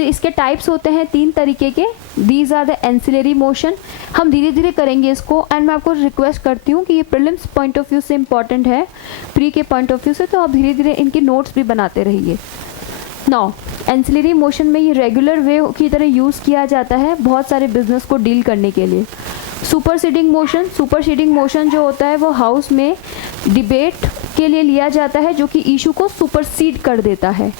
इसके टाइप्स होते हैं 3 तरीके के। These are the ancillary motion. हम धीरे धीरे करेंगे इसको, एंड मैं आपको रिक्वेस्ट करती हूँ कि ये प्रीलिम्स पॉइंट ऑफ व्यू से इंपॉर्टेंट है, प्री के पॉइंट ऑफ व्यू से, तो आप धीरे धीरे इनके नोट्स भी बनाते रहिए। नाउ एंसिलरी मोशन में ये रेगुलर वे की तरह यूज़ किया जाता है बहुत सारे बिजनेस को डील करने के लिए। Superseding motion. सुपरसीडिंग मोशन जो होता है वो हाउस में डिबेट के लिए लिया जाता है जो कि इशू को सुपरसीड कर देता है।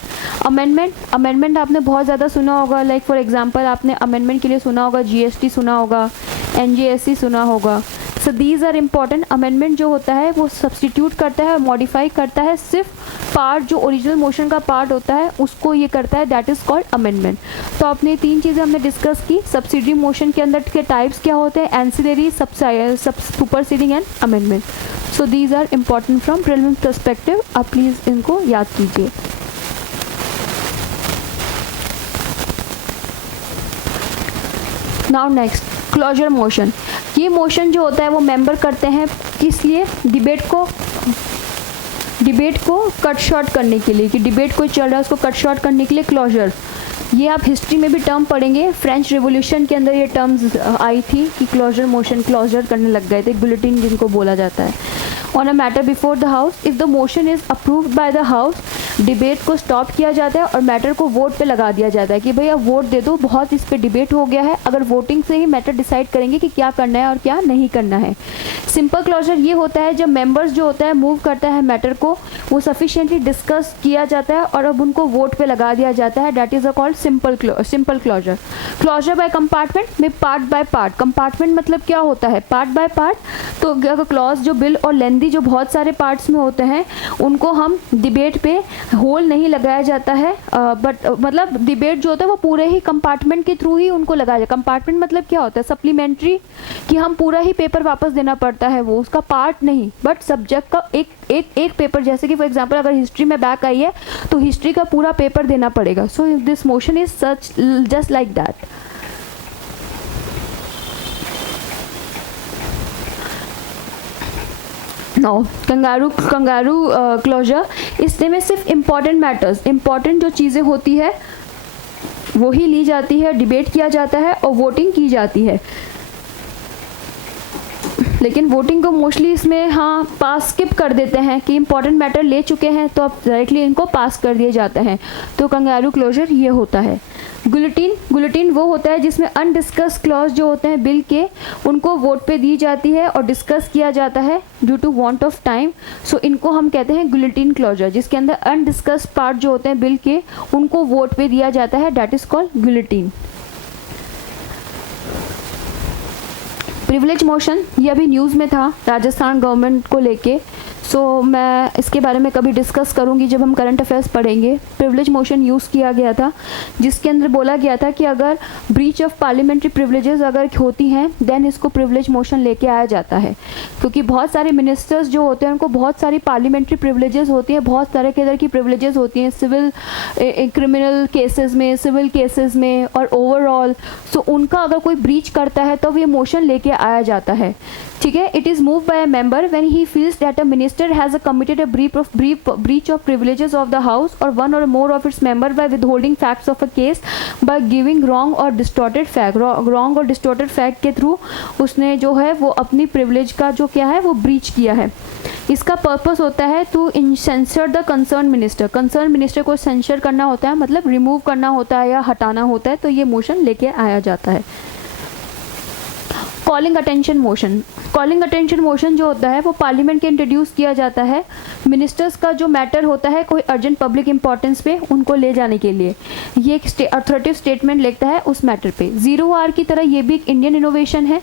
अमेंडमेंट। अमेंडमेंट आपने बहुत ज़्यादा सुना होगा, लाइक फॉर एग्जांपल आपने अमेंडमेंट के लिए सुना होगा GST सुना होगा, NGSC सुना होगा। So these are important. Amendment जो होता है वो सब्सटीट्यूट करता है, मॉडिफाई करता है, सिर्फ पार्ट जो ओरिजिनल मोशन का पार्ट होता है उसको ये करता है, दैट इज़ कॉल्ड अमेंडमेंट. तो आपने 3 चीज़ें हमने डिस्कस की. सब्सिडरी मोशन के अंदर के टाइप्स क्या होते हैं, ancillary, superseding and amendment. So these are important from prelims perspective. आप प्लीज़ इनको याद कीजिए. Now next, closure motion. ये मोशन जो होता है वो मेंबर करते हैं किस लिए, डिबेट को कट शॉर्ट करने के लिए, कि डिबेट कोई चल रहा है उसको कट शॉर्ट करने के लिए क्लोजर. ये आप हिस्ट्री में भी टर्म पढ़ेंगे. फ्रेंच रिवॉल्यूशन के अंदर ये टर्म्स आई थी कि क्लोजर मोशन, क्लोजर करने लग गए थे, गुलेटिन जिनको बोला जाता है. On a matter before the house, if the motion is approved by the house, debate को स्टॉप किया जाता है और मैटर को वोट पे लगा दिया जाता है कि भैया वोट दे दो, बहुत इस पे डिबेट हो गया है. अगर वोटिंग से ही मैटर डिसाइड करेंगे कि क्या करना है और क्या नहीं करना है. सिंपल क्लोजर ये होता है जब मेंबर्स जो होता है मूव करता है मैटर को, वो सफिशिएंटली डिस्कस किया जाता है और अब उनको वोट पे लगा दिया जाता है. That is a called simple closure. Closure by compartment में पार्ट बाय पार्ट. कंपार्टमेंट मतलब क्या होता है, पार्ट बाय पार्ट. तो अगर क्लॉज जो बिल और लेंदी जो बहुत सारे पार्ट्स में होते हैं उनको हम डिबेट पे होल नहीं लगाया जाता है, बट मतलब डिबेट जो होता है वो पूरे ही कंपार्टमेंट के थ्रू ही उनको लगाया जाए. कंपार्टमेंट मतलब क्या होता है, सप्लीमेंट्री, कि हम पूरा ही पेपर वापस देना पड़ता है, वो उसका पार्ट नहीं, बट सब्जेक्ट का एक पेपर. जैसे कि फॉर एग्जांपल अगर हिस्ट्री में बैक आई है तो हिस्ट्री का पूरा पेपर देना पड़ेगा. So this motion is such just like that. No kangaroo closure, इसमें सिर्फ इम्पॉर्टेंट मैटर्स, इम्पॉर्टेंट जो चीज़ें होती है वो ही ली जाती है, डिबेट किया जाता है और वोटिंग की जाती है. लेकिन वोटिंग को मोस्टली इसमें हाँ पास स्किप कर देते हैं कि इंपॉर्टेंट मैटर ले चुके हैं तो अब डायरेक्टली इनको पास कर दिए जाते हैं. तो कंगारू क्लोजर ये होता है. गुलेटिन वो होता है जिसमें अनडिस्कस क्लॉज जो होते हैं बिल के, उनको वोट पे दी जाती है और डिस्कस किया जाता है due to want of time. So इनको हम कहते हैं गुलेटिन क्लोजर, जिसके अंदर अनडिस्कस पार्ट जो होते हैं बिल के उनको वोट पे दिया जाता है, that is called guillotine. Privilege motion, ये अभी न्यूज़ में था राजस्थान गवर्नमेंट को लेके. सो मैं इसके बारे में कभी डिस्कस करूंगी जब हम करंट अफेयर्स पढ़ेंगे. प्रिविलेज मोशन यूज़ किया गया था जिसके अंदर बोला गया था कि अगर ब्रीच ऑफ पार्लियामेंट्री प्रिविलेजेस अगर होती हैं देन इसको प्रिविलेज मोशन लेके आया जाता है. क्योंकि बहुत सारे मिनिस्टर्स जो होते हैं उनको बहुत सारी पार्लियामेंट्री प्रिविलेजेस होती हैं, बहुत तरह के इधर की प्रिविलेजेस होती हैं, सिविल क्रिमिनल केसेस में, सिविल केसेस में और ओवरऑल. सो उनका अगर कोई ब्रीच करता है तो ये मोशन लेके आया जाता है. ठीक है. It is move by a member when he feels that a minister has committed a breach of privileges of the house or one or more of its member by withholding facts of a case by giving wrong or distorted fact. wrong और distorted fact के through उसने जो है वो अपनी privilege का जो क्या है वो breach किया है. इसका पर्पस होता है to sensor the concern minister. Concern minister को सेंसर करना होता है, मतलब रिमूव करना होता है या हटाना होता है. तो ये मोशन लेके आया जाता है. Calling attention motion. Calling attention motion जो होता है वो पार्लियामेंट के इंट्रोड्यूस किया जाता है मिनिस्टर्स का जो मैटर होता है कोई अर्जेंट पब्लिक इंपॉर्टेंस पे उनको ले जाने के लिए. ये एक अथॉरिटेटिव स्टेटमेंट लिखता है उस मैटर पे. 0R की तरह ये भी एक इंडियन इनोवेशन है.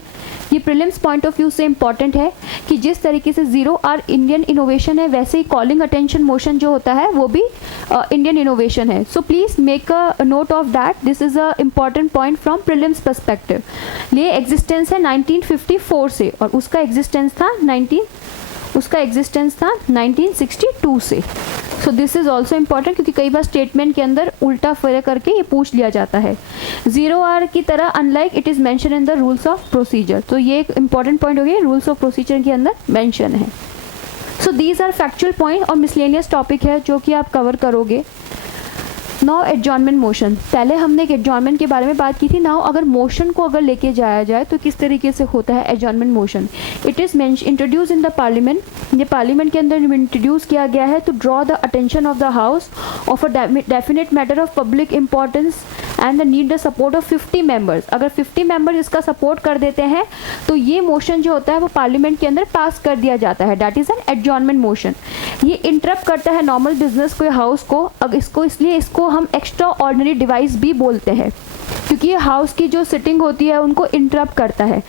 ये प्रीलिम्स पॉइंट ऑफ व्यू से इंपॉर्टेंट है कि जिस तरीके से 0R इंडियन इनोवेशन है वैसे ही कॉलिंग अटेंशन मोशन जो होता है वो भी इंडियन इनोवेशन है. So please make a note of that. This is a important point from prelims perspective. ये एग्जिस्टेंस है 1954 से और उसका एग्जिस्टेंस था 1962 से. सो दिस इज़ ऑल्सो इम्पॉर्टेंट क्योंकि कई बार स्टेटमेंट के अंदर उल्टा फर्क करके ये पूछ लिया जाता है. 0R की तरह unlike it is mention in the rules of procedure. तो ये एक इंपॉर्टेंट पॉइंट हो गया, रूल्स ऑफ प्रोसीजर के अंदर मेंशन है. So these are factual point और मिसलेनियस टॉपिक है जो कि आप कवर करोगे. Now adjournment motion. पहले हमने एक एडजॉर्नमेंट के बारे में बात की थी. नाउ अगर मोशन को अगर लेके जाया जाए तो किस तरीके से होता है adjournment motion. It is introduce in the parliament. ये पार्लियामेंट के अंदर इंट्रोड्यूस किया गया है to draw the attention of the house of a definite matter of public importance and the need the support of 50 members. अगर 50 members इसका support कर देते हैं तो ये मोशन जो होता है वो पार्लियामेंट के अंदर पास कर दिया जाता है. That is an adjournment motion. ये इंटरप्ट करता है नॉर्मल बिजनेस को, हाउस को. अब इसको इसलिए इसको हम एक्स्ट्रा ऑर्डिनरी डिवाइस भी बोलते हैं क्योंकि ये हाउस की जो सिटिंग होती है उनको इंटरप्ट करता है।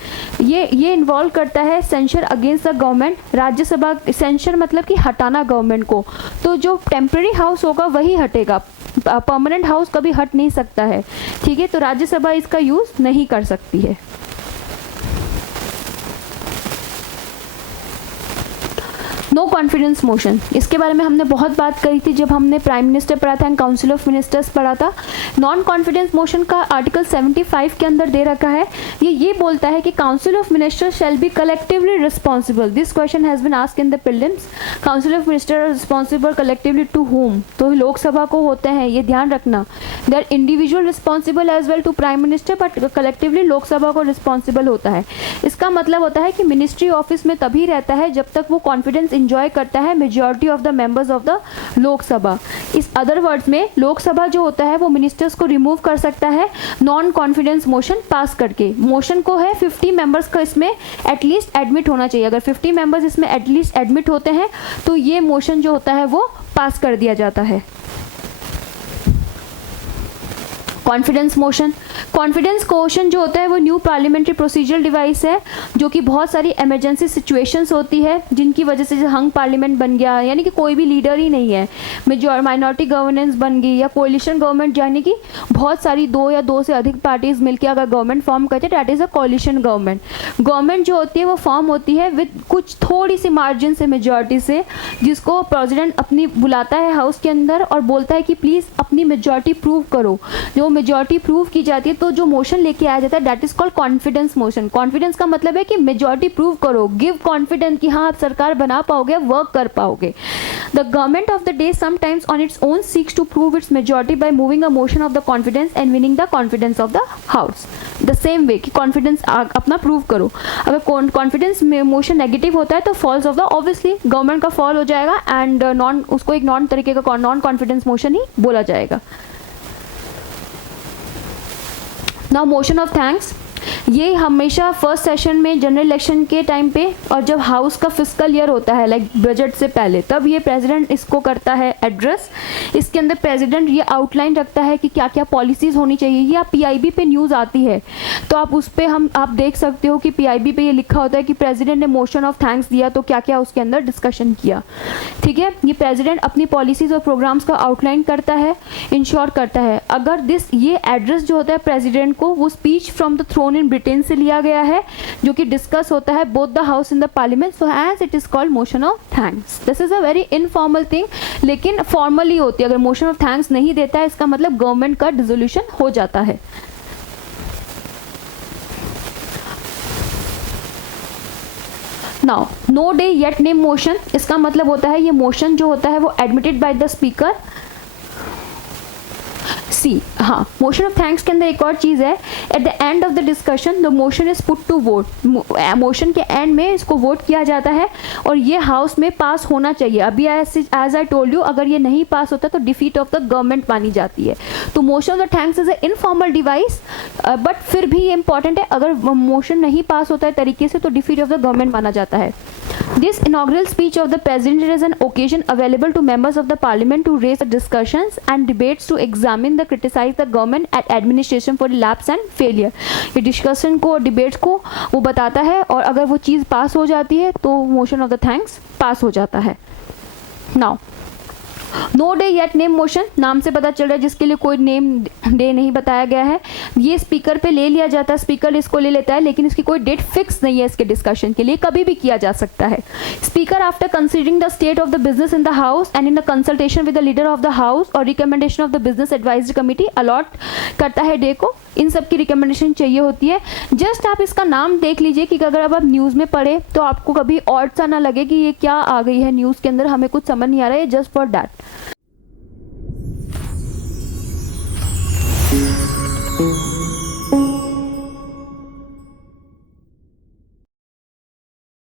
ये इन्वॉल्व करता है सेंशर अगेंस्ट द गवर्नमेंट। राज्यसभा सेंशर मतलब कि हटाना गवर्नमेंट को, तो जो टेम्पररी हाउस होगा वही हटेगा, परमानेंट हाउस कभी हट नहीं सकता है, ठीक है। तो राज्यसभा इसका यूज़ नहीं कर सकती है। नो कॉन्फिडेंस मोशन, इसके बारे में हमने बहुत बात करी थी जब हमने प्राइम मिनिस्टर पढ़ा था एंड काउंसिल ऑफ मिनिस्टर्स पढ़ा था। नॉन कॉन्फिडेंस मोशन का आर्टिकल 75 के अंदर दे रखा है। ये बोलता है कि council of ministers shall be collectively responsible. This question has been asked in the prelims. Council of minister are responsible collectively to whom, तो लोकसभा को होते हैं, ये ध्यान रखना। They are individual responsible as well to prime minister, but collectively Lok Sabha को responsible होता है। इसका मतलब होता है कि मिनिस्ट्री ऑफिस में तभी रहता है जब तक वो कॉन्फिडेंस इंजॉय करता है majority of the members of the Lok Sabha. इस अदर वर्ड्स में लोकसभा जो होता है वो मिनिस्टर्स को रिमूव कर सकता है नॉन कॉन्फिडेंस मोशन पास करके। मोशन को है 50 मेंबर्स का इसमें एटलीस्ट एडमिट होना चाहिए। अगर 50 मेंबर्स इसमें एटलीस्ट एडमिट होते हैं तो ये मोशन जो होता है वो पास कर दिया जाता है। कॉन्फिडेंस मोशन, कॉन्फिडेंस क्वेश्चन जो होता है वो न्यू पार्लियामेंट्री प्रोसीजरल डिवाइस है जो कि बहुत सारी इमरजेंसी सिचुएशंस होती है जिनकी वजह से हंग पार्लियामेंट बन गया, यानी कि कोई भी लीडर ही नहीं है, माइनॉरिटी गवर्नेंस बन गई या कोलिशन गवर्नमेंट, यानी कि बहुत सारी 2 या 2 से अधिक पार्टीज मिलकर अगर गवर्नमेंट फॉर्म करते हैं, that is a coalition government. Government जो होती है वो फॉर्म होती है विद कुछ थोड़ी सी मार्जिन से मेजॉरिटी से, जिसको प्रेसिडेंट अपनी बुलाता है हाउस के अंदर और बोलता है कि प्लीज़ अपनी मेजॉरिटी प्रूव करो। जो मेजॉरिटी प्रूव की जाती है तो जो मोशन लेके आया जाता है that is called confidence motion. Confidence का मतलब है कि मेजॉरिटी प्रूव करो, गिव कॉन्फिडेंस कि हाँ आप सरकार बना पाओगे, वर्क कर पाओगे। The government of the day sometimes on its own seeks to prove its majority by moving a motion of the confidence and winning the confidence of the house. The same way कि confidence अपना prove करो। अगर confidence motion negative होता है तो falls of the obviously government का fall हो जाएगा एंड उसको एक नॉन तरीके का नॉन कॉन्फिडेंस मोशन ही बोला जाएगा। नाउ मोशन ऑफ थैंक्स, ये हमेशा फर्स्ट सेशन में जनरल इलेक्शन के टाइम पे और जब हाउस का फिस्कल ईयर होता है लाइक बजट से पहले, तब ये प्रेसिडेंट इसको करता है एड्रेस। इसके अंदर प्रेसिडेंट ये आउटलाइन रखता है कि क्या क्या पॉलिसीज़ होनी चाहिए। ये आप पीआईबी पे न्यूज़ आती है तो आप उस पर आप देख सकते हो कि पीआईबी पे ये लिखा होता है कि प्रेसिडेंट ने मोशन ऑफ थैंक्स दिया तो क्या क्या उसके अंदर डिस्कशन किया, ठीक है। ये प्रेसिडेंट अपनी पॉलिसीज़ और प्रोग्राम्स का आउटलाइन करता है, इंश्योर करता है। अगर ये एड्रेस जो होता है प्रेसिडेंट को, वो speech from the throne in Britain से लिया गया है जो कि डिस्कस होता है both the house in the parliament, so as it is called motion of thanks. This is a very informal thing, लेकिन फॉर्मली होती है। अगर मोशन ऑफ थैंक्स नहीं देता है इसका मतलब गवर्नमेंट का डिसोल्यूशन हो जाता है। Now no day yet name motion, इसका मतलब होता है ये मोशन जो होता है वो एडमिटेड बाय द स्पीकर। सी हाँ, मोशन ऑफ थैंक्स के अंदर एक और चीज़ है, at the end of the discussion the motion is put to vote. Motion के एंड में इसको वोट किया जाता है और ये हाउस में पास होना चाहिए। अभी एज आई टोल्ड यू, अगर ये नहीं पास होता तो डिफीट ऑफ द गवर्नमेंट मानी जाती है। तो motion of the thanks is a informal device, but फिर भी ये इंपॉर्टेंट है। अगर मोशन नहीं पास होता है तरीके से तो डिफीट ऑफ द गवर्नमेंट माना जाता है। This inaugural speech of the president is an occasion available to members of the parliament to raise discussions and debates to examine the criticize the government and administration for lapse and failure। ये discussion को, debates को वो बताता है और अगर वो चीज़ पास हो जाती है तो motion of the thanks pass हो जाता है। Now no day yet name motion, नाम से पता चल रहा है जिसके लिए कोई नेम डे नहीं बताया गया है। ये स्पीकर पे ले लिया जाता है, स्पीकर इसको ले लेता है, लेकिन इसकी कोई डेट फिक्स नहीं है इसके डिस्कशन के लिए, कभी भी किया जा सकता है। Speaker after considering the state of the business in the house and in the consultation with the leader of the house और recommendation of the business advisory committee allot करता है डे को। इन सब की रिकमेंडेशन चाहिए होती है। जस्ट आप इसका नाम देख लीजिए कि अगर अब आप न्यूज़ में पढ़े तो आपको कभी ऑड सा ना लगे कि ये क्या आ गई है न्यूज़ के अंदर, हमें कुछ समझ नहीं आ रहा है, जस्ट फॉर दैट।